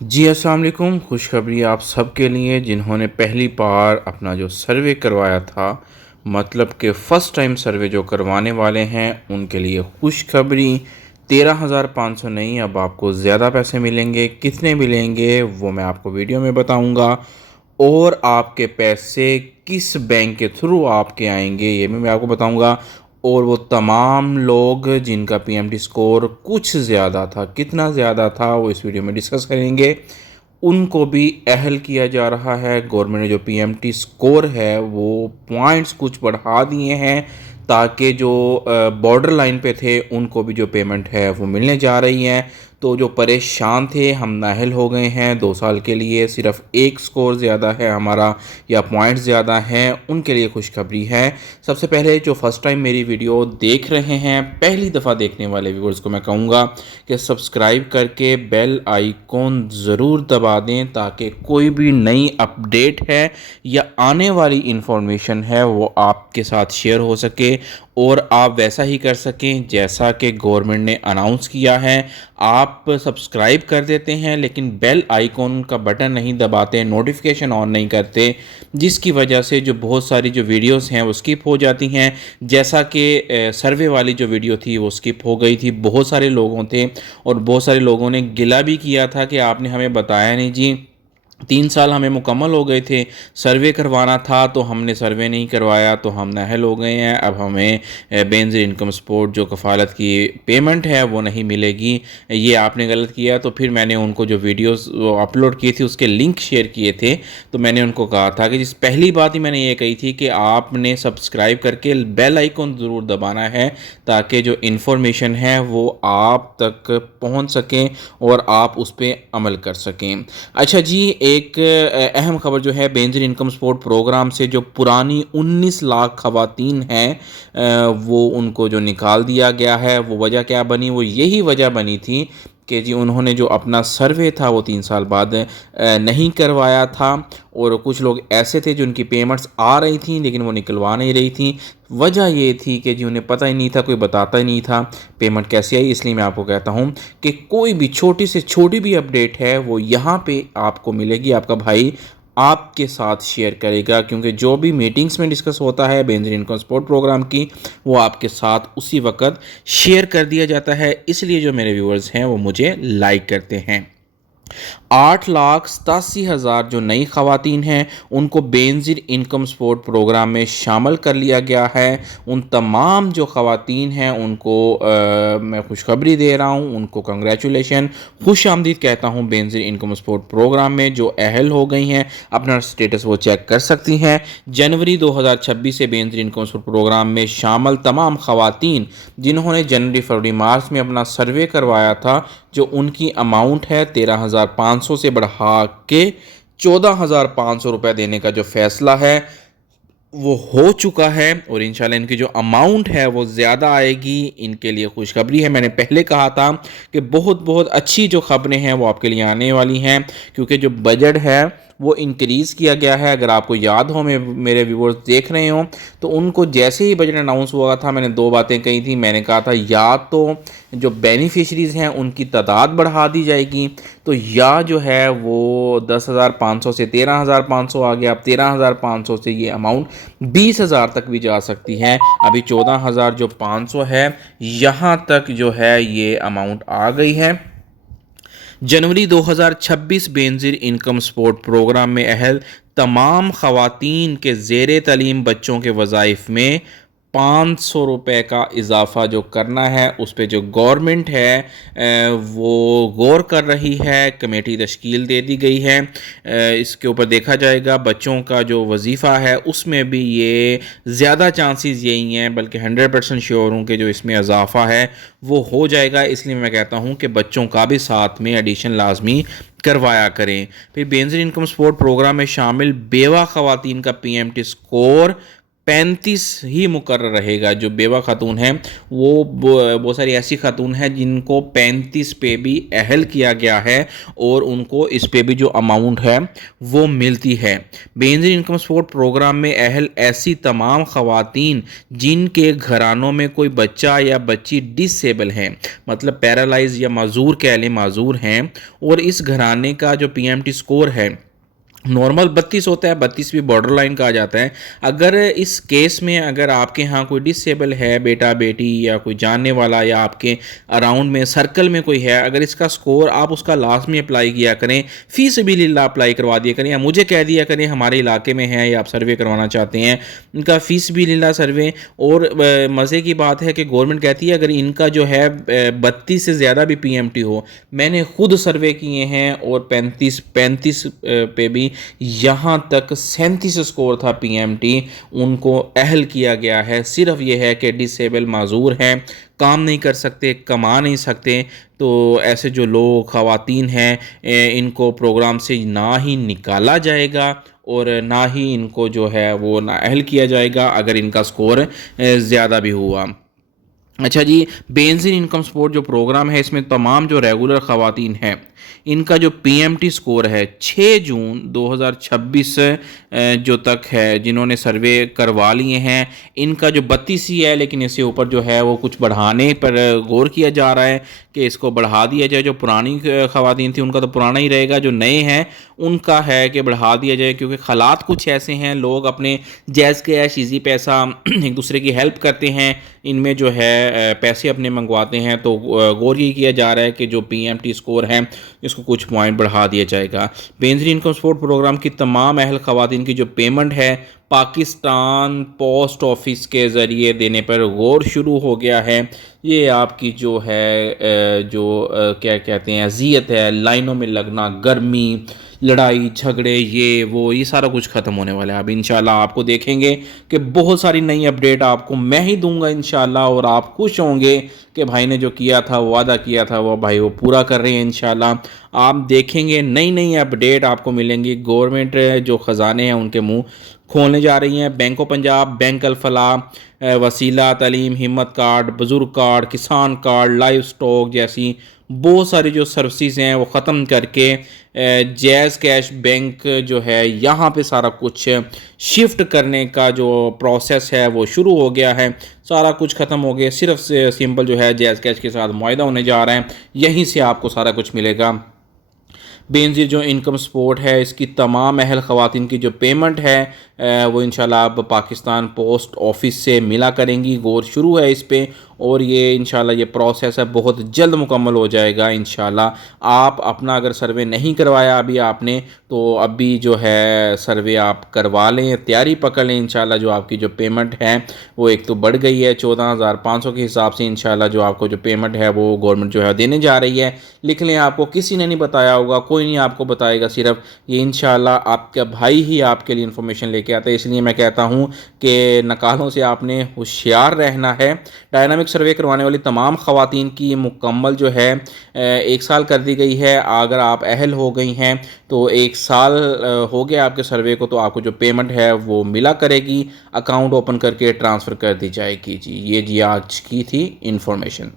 जी अस्सलाम वालेकुम। खुशखबरी आप सबके लिए जिन्होंने पहली बार अपना जो सर्वे करवाया था, मतलब कि फ़र्स्ट टाइम सर्वे जो करवाने वाले हैं उनके लिए खुशखबरी। 13,500 नहीं, अब आपको ज़्यादा पैसे मिलेंगे। कितने मिलेंगे वो मैं आपको वीडियो में बताऊंगा, और आपके पैसे किस बैंक के थ्रू आपके आएंगे ये भी मैं आपको बताऊंगा। और वो तमाम लोग जिनका पीएमटी स्कोर कुछ ज़्यादा था, कितना ज़्यादा था वो इस वीडियो में डिस्कस करेंगे। उनको भी अहल किया जा रहा है। गवर्नमेंट ने जो पीएमटी स्कोर है वो पॉइंट्स कुछ बढ़ा दिए हैं, ताकि जो बॉर्डर लाइन पे थे उनको भी जो पेमेंट है वो मिलने जा रही है। तो जो परेशान थे हम नाअहल हो गए हैं 2 साल के लिए, सिर्फ एक स्कोर ज़्यादा है हमारा या पॉइंट ज़्यादा हैं, उनके लिए खुशखबरी है। सबसे पहले जो फ़र्स्ट टाइम मेरी वीडियो देख रहे हैं, पहली दफ़ा देखने वाले व्यूअर्स को मैं कहूँगा कि सब्सक्राइब करके बेल आइकॉन ज़रूर दबा दें, ताकि कोई भी नई अपडेट है या आने वाली इन्फॉर्मेशन है वो आपके साथ शेयर हो सके और आप वैसा ही कर सकें जैसा कि गवर्नमेंट ने अनाउंस किया है। आप सब्सक्राइब कर देते हैं लेकिन बेल आइकॉन का बटन नहीं दबाते, नोटिफिकेशन ऑन नहीं करते, जिसकी वजह से जो बहुत सारी जो वीडियोस हैं वो स्किप हो जाती हैं। जैसा कि सर्वे वाली जो वीडियो थी वो स्किप हो गई थी, बहुत सारे लोगों थे और बहुत सारे लोगों ने गिला भी किया था कि आपने हमें बताया नहीं जी। 3 साल हमें मुकम्मल हो गए थे, सर्वे करवाना था तो हमने सर्वे नहीं करवाया, तो हम नाअहल हो गए हैं। अब हमें बेनज़ीर इनकम सपोर्ट जो कफ़ालत की पेमेंट है वो नहीं मिलेगी, ये आपने गलत किया। तो फिर मैंने उनको जो वीडियोस अपलोड की थी उसके लिंक शेयर किए थे, तो मैंने उनको कहा था कि जिस पहली बात ही मैंने ये कही थी कि आपने सब्सक्राइब करके बेल आइकन ज़रूर दबाना है, ताकि जो इन्फॉर्मेशन है वो आप तक पहुँच सकें और आप उस पर अमल कर सकें। अच्छा जी, एक अहम खबर जो है, बेनज़ीर इनकम सपोर्ट प्रोग्राम से जो पुरानी 19 लाख ख़वातीन हैं वो उनको जो निकाल दिया गया है। वो वजह क्या बनी? वो यही वजह बनी थी कि जी उन्होंने जो अपना सर्वे था वो 3 साल बाद नहीं करवाया था, और कुछ लोग ऐसे थे जो उनकी पेमेंट्स आ रही थी लेकिन वो निकलवा नहीं रही थी। वजह ये थी कि जी उन्हें पता ही नहीं था, कोई बताता ही नहीं था पेमेंट कैसे आई। इसलिए मैं आपको कहता हूँ कि कोई भी छोटी से छोटी भी अपडेट है वो यहाँ पे आपको मिलेगी, आपका भाई आपके साथ शेयर करेगा, क्योंकि जो भी मीटिंग्स में डिस्कस होता है बेनज़ीर इनकम सपोर्ट प्रोग्राम की, वो आपके साथ उसी वक्त शेयर कर दिया जाता है। इसलिए जो मेरे व्यूअर्स हैं वो मुझे लाइक करते हैं। 8,87,000 जो नई ख़वातीन हैं उनको बेनज़ीर इनकम सपोर्ट प्रोग्राम में शामिल कर लिया गया है। उन तमाम जो ख़वातीन हैं उनको मैं खुशखबरी दे रहा हूँ, उनको कंग्रेचुलेशन, खुश आमदीद कहता हूँ बेनज़ीर इनकम सपोर्ट प्रोग्राम में जो अहल हो गई हैं। अपना स्टेटस वो चेक कर सकती हैं। जनवरी 2026 से बेनज़ीर इनकम सपोर्ट प्रोग्राम में शामिल तमाम ख़वातीन जिन्होंने जनवरी फरवरी मार्च में अपना सर्वे करवाया था, जो उनकी अमाउंट है 13,500 से बढ़ा के 14,500 रुपये देने का जो फ़ैसला है वो हो चुका है, और इंशाल्लाह इनकी जो अमाउंट है वो ज़्यादा आएगी। इनके लिए खुशखबरी है। मैंने पहले कहा था कि बहुत बहुत अच्छी जो ख़बरें हैं वो आपके लिए आने वाली हैं, क्योंकि जो बजट है वो इंक्रीज़ किया गया है। अगर आपको याद हो, मेरे व्यूअर्स देख रहे हो, तो उनको जैसे ही बजट अनाउंस हुआ था मैंने दो बातें कही थी। मैंने कहा था या तो जो बेनिफिशरीज़ हैं उनकी तादाद बढ़ा दी जाएगी, तो या जो है वो 10,500 से 13,500 आ गया। अब 13,500 से ये अमाउंट 20,000 तक भी जा सकती है। अभी 14,000 जो 500 है, यहाँ तक जो है ये अमाउंट आ गई है। जनवरी 2026 बेनज़ीर इनकम सपोर्ट प्रोग्राम में अहल तमाम ख़वातीन के ज़ेर तलीम बच्चों के वज़ाइफ में 500 रुपये का इजाफ़ा जो करना है, उस पर जो गवर्नमेंट है वो गौर कर रही है। कमेटी तश्कील दे दी गई है, इसके ऊपर देखा जाएगा। बच्चों का जो वजीफ़ा है उसमें भी ये ज़्यादा चांसेस यही हैं, बल्कि 100% श्योर हूँ कि जो इसमें इजाफ़ा है वो हो जाएगा। इसलिए मैं कहता हूँ कि बच्चों का भी साथ में एडिशन लाजमी करवाया करें। फिर बेनज़ीर इनकम सपोर्ट प्रोग्राम में शामिल बेवा ख़वातीन का PMT स्कोर 35 ही मुकर्रर रहेगा। जो बेवा खातून हैं वो बहुत सारी ऐसी खातून हैं जिनको 35 पे भी अहल किया गया है और उनको इस पे भी जो अमाउंट है वो मिलती है। बेनज़ीर इनकम सपोर्ट प्रोग्राम में अहल ऐसी तमाम ख़वातीन जिनके घरानों में कोई बच्चा या बच्ची डिसेबल हैं, मतलब पैरालाइज या माजूर कह लें, माजूर हैं, और इस घराने का जो PMT स्कोर है नॉर्मल 32 होता है, 32 भी बॉर्डर लाइन कहा जाता है। अगर इस केस में अगर आपके यहाँ कोई डिसेबल है, बेटा बेटी या कोई जानने वाला या आपके अराउंड में सर्कल में कोई है, अगर इसका स्कोर आप उसका लास्ट में अप्लाई किया करें, फ़ीस भी लीला अप्लाई करवा दिया करें या मुझे कह दिया करें हमारे इलाके में है या आप सर्वे करवाना चाहते हैं, इनका फ़ीस भी लीला सर्वे। और मज़े की बात है कि गवर्नमेंट कहती है अगर इनका जो है 32 से ज़्यादा भी PMT हो, मैंने खुद सर्वे किए हैं और 35 पे भी यहाँ तक 37 स्कोर था PMT, उनको अहल किया गया है। सिर्फ ये है कि डिसेबल माजूर हैं, काम नहीं कर सकते, कमा नहीं सकते, तो ऐसे जो लोग ख़वातीन हैं इनको प्रोग्राम से ना ही निकाला जाएगा और ना ही इनको जो है वो ना अहल किया जाएगा अगर इनका स्कोर ज़्यादा भी हुआ। अच्छा जी, बेनज़ीर इनकम सपोर्ट जो प्रोग्राम है इसमें तमाम जो रेगुलर ख़वातीन हैं इनका जो PMT स्कोर है 6 जून 2026 जो तक है, जिन्होंने सर्वे करवा लिए हैं, इनका जो 32 ही है, लेकिन इससे ऊपर जो है वो कुछ बढ़ाने पर गौर किया जा रहा है कि इसको बढ़ा दिया जाए। जो पुरानी ख़वातीन थी उनका तो पुराना ही रहेगा, जो नए हैं उनका है कि बढ़ा दिया जाए, क्योंकि हालात कुछ ऐसे हैं, लोग अपने जायज़ कैश ईजी पैसा एक दूसरे की हेल्प करते हैं, इनमें जो है पैसे अपने मंगवाते हैं, तो गौर ये किया जा रहा है कि जो PMT स्कोर है इसको कुछ पॉइंट बढ़ा दिया जाएगा। बेनज़ीर इनकम सपोर्ट प्रोग्राम की तमाम अहल ख़वातीन की जो पेमेंट है पाकिस्तान पोस्ट ऑफिस के ज़रिए देने पर गौर शुरू हो गया है। ये आपकी जो है क्या कहते हैं अज़ियत है, लाइनों में लगना, गर्मी, लड़ाई झगड़े, ये सारा कुछ ख़त्म होने वाला है। अब इंशाल्लाह आपको देखेंगे कि बहुत सारी नई अपडेट आपको मैं ही दूंगा इंशाल्लाह, और आप खुश होंगे कि भाई ने जो किया था, वादा किया था, वो भाई वो पूरा कर रहे हैं इंशाल्लाह। आप देखेंगे नई नई अपडेट आपको मिलेंगी। गवर्नमेंट जो ख़जाने हैं उनके मुंह खोलने जा रही हैं। बैंक ऑफ पंजाब, बैंक अल फलाह, वसीला तालीम, हिम्मत कार्ड, बुजुर्ग कार्ड, किसान कार्ड, लाइव स्टॉक जैसी बहुत सारी जो सर्विसेज हैं वो ख़त्म करके जैज़ कैश बैंक जो है यहाँ पे सारा कुछ शिफ्ट करने का जो प्रोसेस है वो शुरू हो गया है। सारा कुछ ख़त्म हो गया, सिर्फ से सिंपल जो है जैज़ कैश के साथ मुआहदा होने जा रहा है, यहीं से आपको सारा कुछ मिलेगा। बेनज़ीर जो इनकम सपोर्ट है इसकी तमाम अहल ख़वातीन की जो पेमेंट है वो इंशाल्लाह अब पाकिस्तान पोस्ट ऑफिस से मिला करेंगी। गौर शुरू है इस पे और ये इंशाल्लाह ये प्रोसेस है बहुत जल्द मुकम्मल हो जाएगा इंशाल्लाह। आप अपना अगर सर्वे नहीं करवाया अभी आपने, तो अभी जो है सर्वे आप करवा लें, तैयारी पकड़ लें। इंशाल्लाह जो आपकी जो पेमेंट है वो एक तो बढ़ गई है 14,500 के हिसाब से। इंशाल्लाह जो आपको जो पेमेंट है वो गवर्नमेंट जो है देने जा रही है। लिख लें, आपको किसी ने नहीं बताया होगा, कोई नहीं आपको बताएगा, सिर्फ ये इंशाल्लाह आपका भाई ही आपके लिए इन्फॉर्मेशन लेके आता है। इसलिए मैं कहता हूँ कि नकालों से आपने होशियार रहना है। डायनामिक सर्वे करवाने वाली तमाम ख़वातीन की मुकम्मल जो है 1 साल कर दी गई है। अगर आप अहल हो गई हैं तो 1 साल हो गया आपके सर्वे को, तो आपको जो पेमेंट है वो मिला करेगी, अकाउंट ओपन करके ट्रांसफ़र कर दी जाएगी। जी ये जी आज की थी इन्फॉर्मेशन।